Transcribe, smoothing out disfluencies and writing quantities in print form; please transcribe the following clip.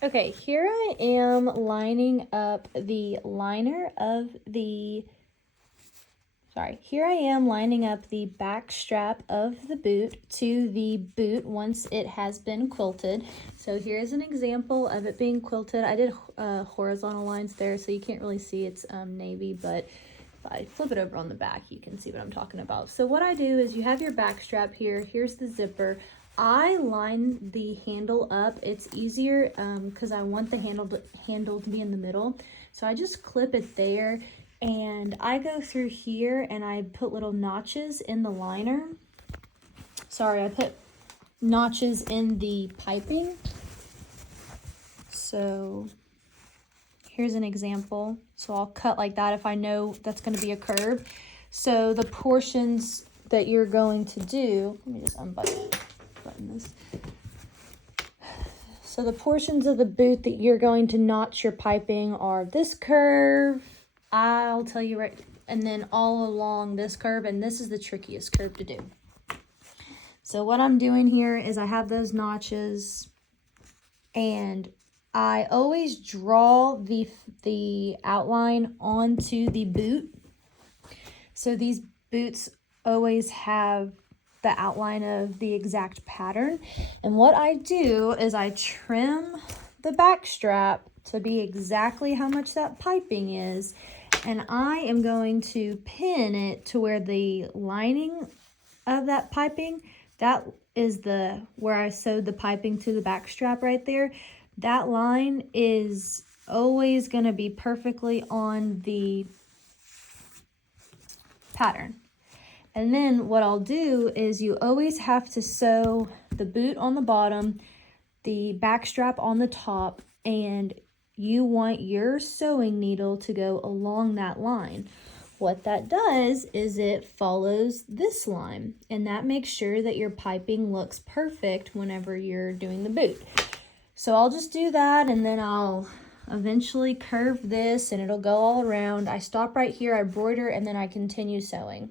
Okay, here I am lining up the liner of the, here I am lining up the back strap of the boot to the boot once it has been quilted. So here's an example of it being quilted. I did horizontal lines there, so you can't really see it's navy, but if I flip it over on the back, you can see what I'm talking about. So what I do is you have your back strap here, here's the zipper. I line the handle up. It's easier because I want the handle to be in the middle. So I just clip it there, and I go through here and I put little notches in the liner. Sorry, I put notches in the piping. So here's an example. So I'll cut like that if I know that's going to be a curve. So the portions that you're going to do, let me just unbutton this. So the portions of the boot that you're going to notch your piping are this curve, I'll tell you right, and then all along this curve, and this is the trickiest curve to do. So what I'm doing here is I have those notches, and I always draw the outline onto the boot. So these boots always have the outline of the exact pattern. And what I do is I trim the back strap to be exactly how much that piping is. And I am going to pin it to where the lining of that piping, that is where I sewed the piping to the back strap right there. That line is always going to be perfectly on the pattern. And then what I'll do is you always have to sew the boot on the bottom, the back strap on the top, and you want your sewing needle to go along that line. What that does is it follows this line, and that makes sure that your piping looks perfect whenever you're doing the boot. So I'll just do that, and then I'll eventually curve this and it'll go all around. I stop right here, I broider, and then I continue sewing.